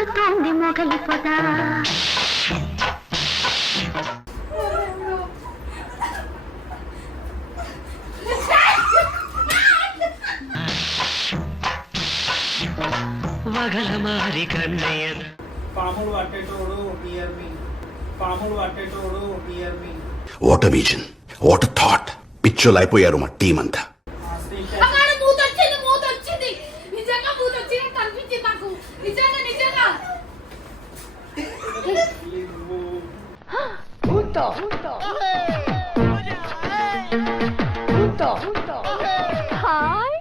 రగులుతోంది మొగలి పొద వగలమారి కన్నయ్య పాములు అట్టేటోడు హియర్ మీ పాములు అట్టేటోడు here me what a vision what a thought పిచ్చోలు అయిపోయారు మా టీం అంతా హాయ్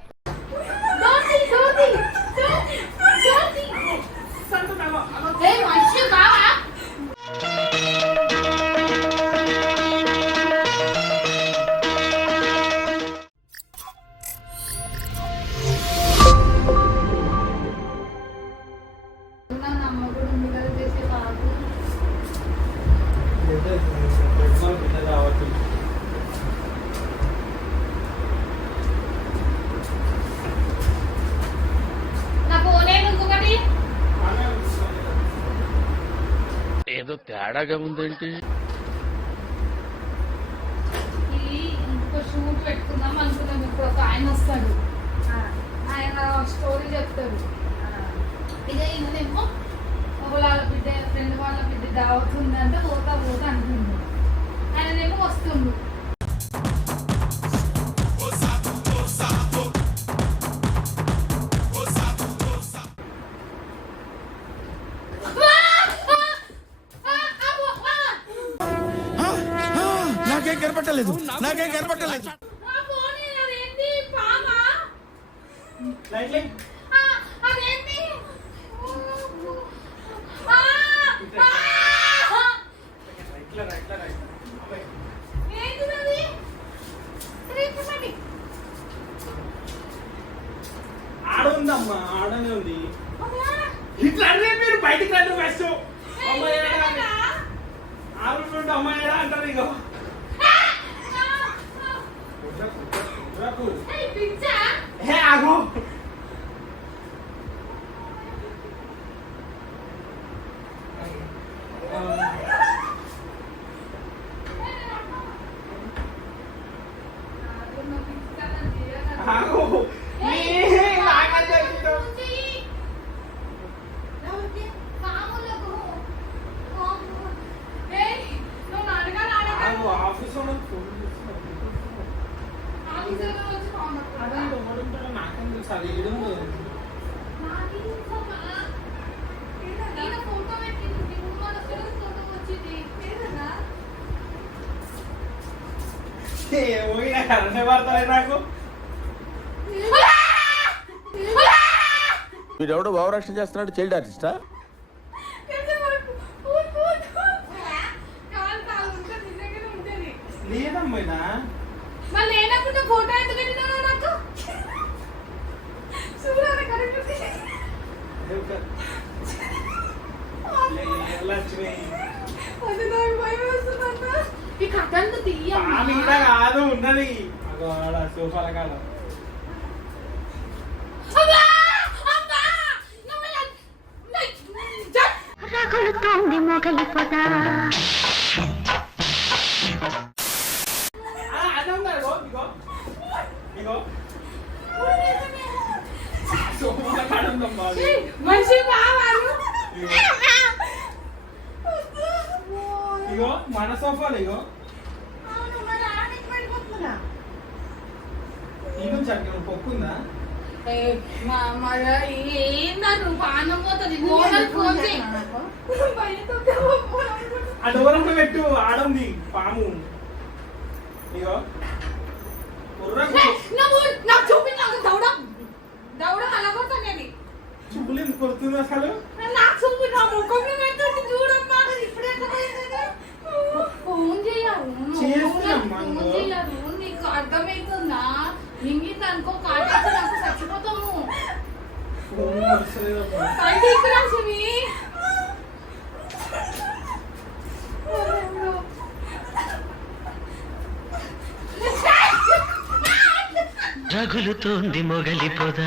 ఏదో తేడాగా ఉందేంటి. ఇంకో షూట్ పెట్టుకుందాం అనుకున్నాం. ఇప్పుడు ఒక ఆయన వస్తాడు, ఆయన స్టోరీ చెప్తాడు. ఇదే ఈయనేమో వాళ్ళ బిడ్డ ఫ్రెండ్ వాళ్ళ బిడ్డ దావుతుందంటే పోతా పోతా అంటుంది. ఆయనేమో వస్తుండు. నాకేం కనపట్టలేదు. ఆడుందమ్మా ఆడనే ఉంది. ఇట్లా అంటే మీరు బయటికి రండి ఫస్ట్. అమ్మాయి ఆడుంటుంటే అమ్మాయి అంటారు. ఇక ఆగు. నాకు వీడెవడో భావరక్షణ చేస్తున్నాడు. చైల్డ్ ఆర్టిస్టా? లేదమ్మా లేనప్పుడు ఫోటో ఎందుకు నాకు కాదు ఉన్నది సోఫాల కాలం. రగులుతోంది మొగలి పొద ఇగో మన సోఫాలు ఇగో నేను చక్కగా పొక్కుందా ఆ డోరంలో పెట్టు. ఆడుంది పాము. ఇగో చూపులు ఎందుకు కొడుతుంది అసలు? నీకు అర్థమవుతుందా? ఇంగిత అనుకో కాటేసి నాకు చచ్చిపోతాము. రగులుతోంది మొగలి పొద.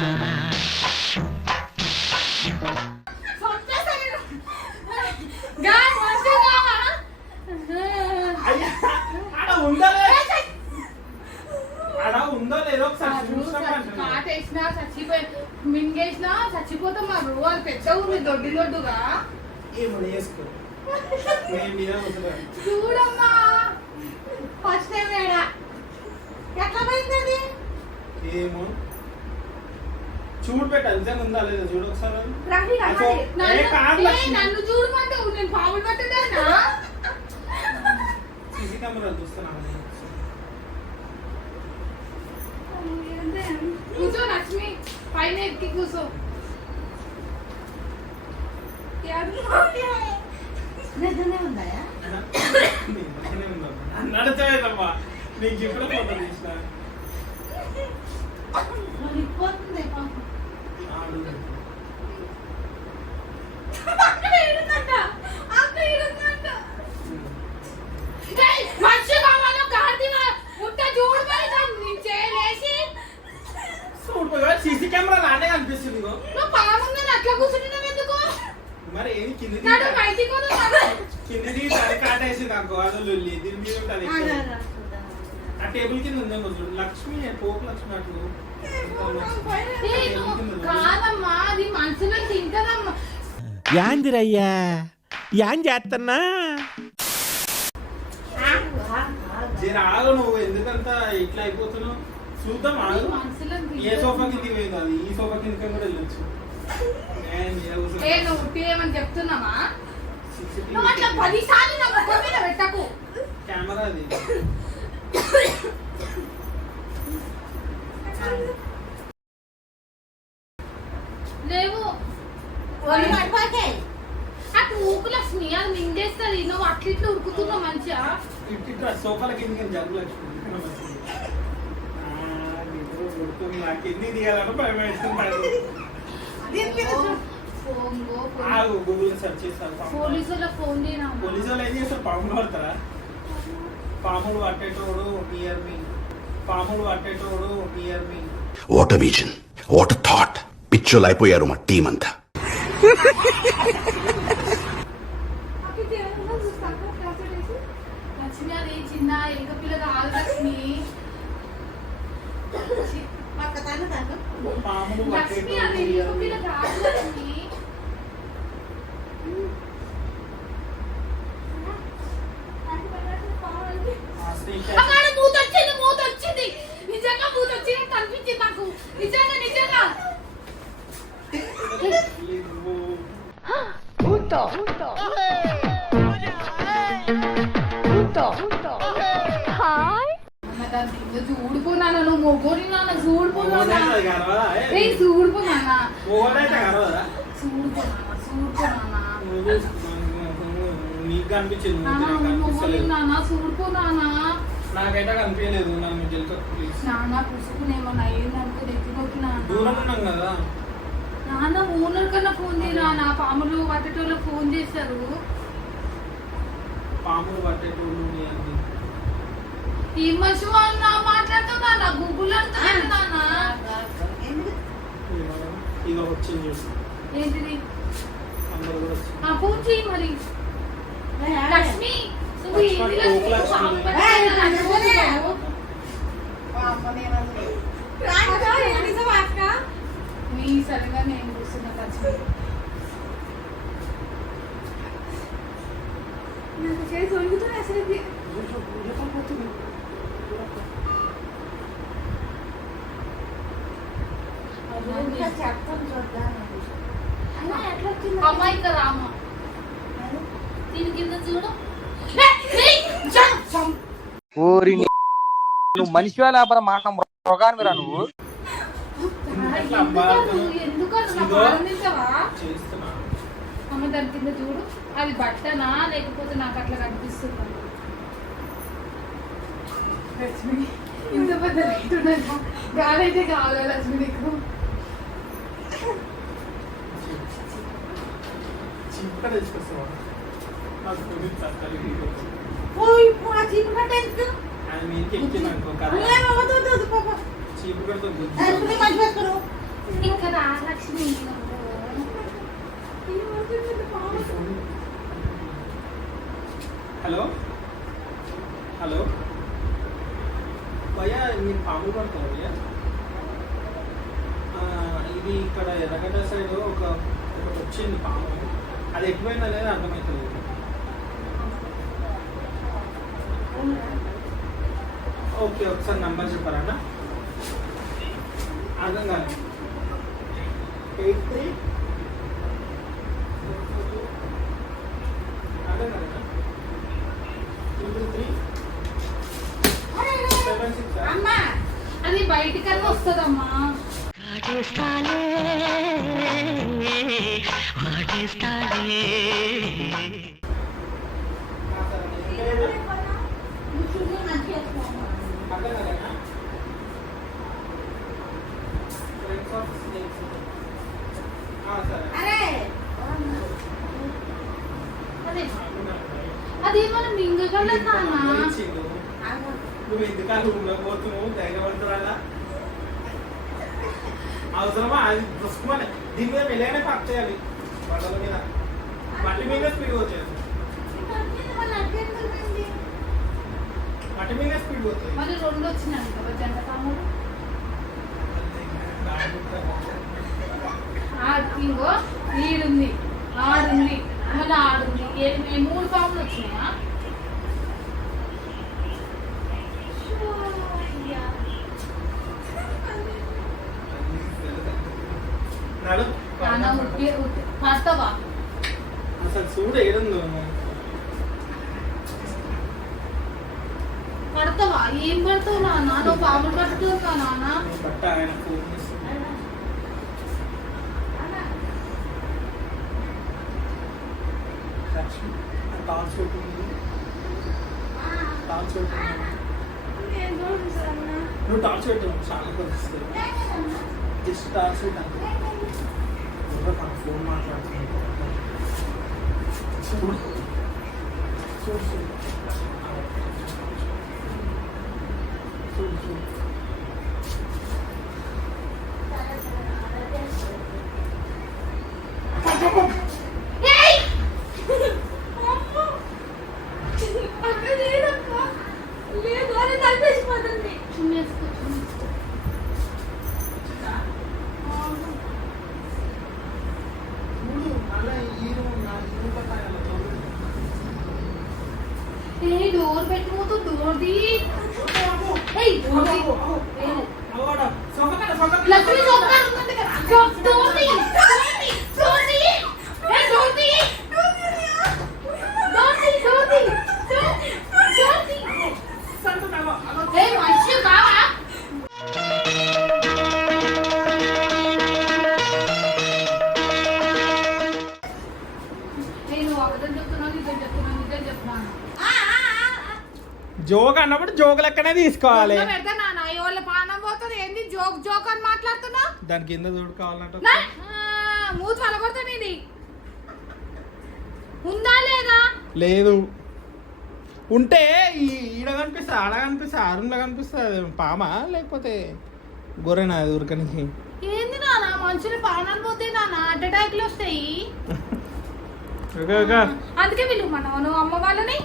ఏదో ఒకసారి చూసినప్పుడు అంటున్నా. కాటేసినా చచ్చిపోయి మింగేసినా చచ్చిపోతాం మా రూ అది పెద్ద ఉంది దొడ్డుగా ఏమన్నా చేసుకో నేను మీద వదిలే. చూడమ్మా ఫస్ట్ టైం ఏడా ఎట్లా పోయింది అది ఏమో చూడు పెట్ట నిజంగా ఉందా లేదా చూడు ఒకసారి అది. రవి, అసలు ఏ కాదు ఏ, లక్ష్మి. నన్ను చూడమంటే నేను పాములు పట్టేదానా సీసీ కెమెరా చూస్తున్నాను. కూర్చో లక్ష్మి పైన ఎక్కి కూర్చో నిజమే ఉందా మంచిగానే ఉందమ్మా. నడచలేదమ్మా నీకు ఇప్పుడు ఫోటో తీసిన పోతుంది ఆడు. మనిషి కావాలో కార్తీక ముట్ట చూడు మరి నేను చేయలేసి చూడు సీసీ కెమెరా లానే కనిపిస్తుంది ఇగో. నువ్వు పాముందని అట్లా కూర్చుంటున్నావు ఎందుకు మరి ఏది కింది నాడు బయటికి పోదు కిందిది తల కాటేసి నాకు అది లొల్లి దీని మీద ఉంటుంది ఎక్కువ. ఆ టేబుల్ కింద ఉందేమో చూడు లక్ష్మి పోపు లక్ష్మి అట్లు కాదమ్మా అది మనసులో తింటదమ్మా యాందిరయ్యా యాం చేస్తున్నా జర ఆగు నువ్వు ఎందుకంత ఇట్లా అయిపోతున్నావు చూద్దాం ఆగు. మనసులో ఏ సోఫా కిందకి పోయింది అది ఈ సోఫా కిందకి కూడా వెళ్ళొచ్చు. ఏ నువ్వు ఉట్టిదేమని చెప్తున్నామా CCTV నువ్వు అట్లా 10 సార్లు నా ముఖం మీద పెట్టకు కెమెరా అది లేవు అటు ఊకు లక్ష్మి అది మింగేస్తుంది నువ్వు అట్లా ఇట్లా ఉరుకుతున్నావు మంచిగా ఇట్లా సోఫాల కిందకి జరుగు లక్ష్మి. కొడుతుంది నాకు ఎన్ని తీయాలని భయం వేస్తుంది. ఆగు గూగుల్ సెర్చ్ చేస్తాను. పోలీసులకు ఫోన్ చేయనా పోలీసు వాళ్ళు ఏం చేస్తారు పాములు పడతారా? పాములు పట్టేటోడు నియర్ మీ. పాములు పట్టేటోడు near me. What vision, what thought. పిచ్చోలు అయిపోయారు మా టీం అంతా. లక్ష్మి అది చిన్న ఏక పిల్ల కాదు లక్ష్మి పాములు లక్ష్మి అది పట్టేటోడు ఏక పిల్ల కాదు లక్ష్మి అక్కడ మూత వచ్చింది నిజంగా మూత వచ్చింది కనిపించింది నాకు నిజంగా చూడుకున్నాను నువ్వు మొగోని నాన్న చూడుకున్నానా చూడుకున్నానా చూడుకున్నానా నీకు కనిపించింది మొగోని నాన్న చూడుకున్నానా నాకైతే కనిపించలేదు. నన్ను తెలుసు నాన్న పుసుకునేమన్నా అయ్యిందనుకో ఎత్తుకోకి దూరం ఉన్నాం కదా. నాన్న ఓనర్ కన్నా ఫోన్ చేయరా నా పాములు పట్టేటోళ్ళు ఫోన్ చేస్తారు పాములు పట్టేటోళ్ళు నీ అంది. ఈ మనిషి వాళ్ళు మాట్లాడుతున్నా నా గూగుల్ అంటున్నాను నాన్న ఇక వచ్చింది చూసి ఏంటిది అందరు కూడా వచ్చింది. ఫోన్ చేయి మరి లక్ష్మి నువ్వు ఏంటి లక్ష్మి? పాము పట్టేటోళ్ళు. నీ సరిగా నేను చూస్తున్నా లక్ష్మి నాకు చేసి వండుతున్నా అసలు అమ్మాయి రామ దీని కింద చూడు ఊరి నువ్వు మనిషి లేకపోతే మాట మృగాన్ని రా నువ్వు. చేస్తున్నా అమ్మ దాని కింద చూడు అది బట్టనా లేకపోతే నాకు అట్లా కనిపిస్తుందా లక్ష్మి ఇంత పెద్ద రేటు గాలి అయితే కావాలి లక్ష్మి నీకు చిప్ప తెచ్చుకొస్తావా? నాకు తెలియదు సార్, కలిగి వచ్చి. ఆయన మీదకి ఎక్కింది అనుకో కదా. చీపు కడితే గుజ్జు. ఇంకా రా లక్ష్మి హలో హలో భయ్యా మీరు పాములు పడతారు ఇది ఇక్కడ ఎర్రగడ్డ సైడ్ ఒకటి వచ్చింది పాము, అది ఎక్కువైంది అనేది అర్థమవుతుంది. ఓకే ఒకసారి నంబర్ చెప్పారన్నా, అర్థం కాదు. 83 అర్థం కాదు 223 76. అమ్మా అది బయటికన్నా వస్తుందమ్మా. అది మనం మింగగలం నాన్న. నువ్వు ఎందుకని ఉండకపోతున్నావు ధైర్యవంతురాలా? అవసరమా? అది పుష్పమని దీని మీద మెల్లగానే పక్ చేయాలి, బట్టల మీద మట్టి మీద స్పీడ్ వచ్చేది, మట్టి మీద స్పీడ్ పోతుంది. మరి 2 వచ్చినాయి కదా జంట పాములు. ఇంకో ఈడుంది, ఆడుంది, మళ్ళీ ఆడుంది, 3 పాములు వచ్చినాయా? పడతావా అసలు చూడు ఏడుందో, పడతావా? ఏం పడతావు నాన్న? నువ్వు పాములు పడుతుందా నాన్న? బట్ట ఆయన ఫోన్ చేస్తుంది. టార్చ్ పెట్టింది, టార్చ్ పెట్టింది. నువ్వు టార్చ్ పెట్టావు చాలా పరిస్థితుంది. జస్ట్ టార్చ్ పెట్టాను, ఫోన్ మాట్లాడుతున్నాను. చూడు చూడు చూడు చూడు చూడు. డోర్ పెట్టుకోదు, డోర్ ది. లక్ష్మి సోఫా ఉంది కదా, డోర్ ది, డోర్ ది, డోర్ ది. డోర్ ది, డోర్ ది, డోర్ ది, డోర్ ది, డోర్ ది. మంచి బావా నేను అబద్ధం చెప్తున్నాను, నిజం చెప్తున్నాను, నిజం చెప్తున్నాను. జోక్ అన్నప్పుడు జోక్ లెక్కనే తీసుకోవాలి. వాళ్ళ పానం పోతుంది ఏంది జోక్ జోక్ అని మాట్లాడుతున్నా? దాని కింద చూడు కావాలంటే మూతి పలకొడతా నీది ఉందా లేదా? లేదు, ఉంటే ఈడ కనిపిస్తా, ఆడ కనిపిస్తా, ఆరులో కనిపిస్తా. పామా లేకపోతే గొర్రెనా అది ఉరకనికి? ఏంది నాన్న మనుషులు పానాలు పోతే నాన్న హార్ట్ అటాక్లు వస్తాయి. అందుకే వీళ్ళు మనం అమ్మ వాళ్ళని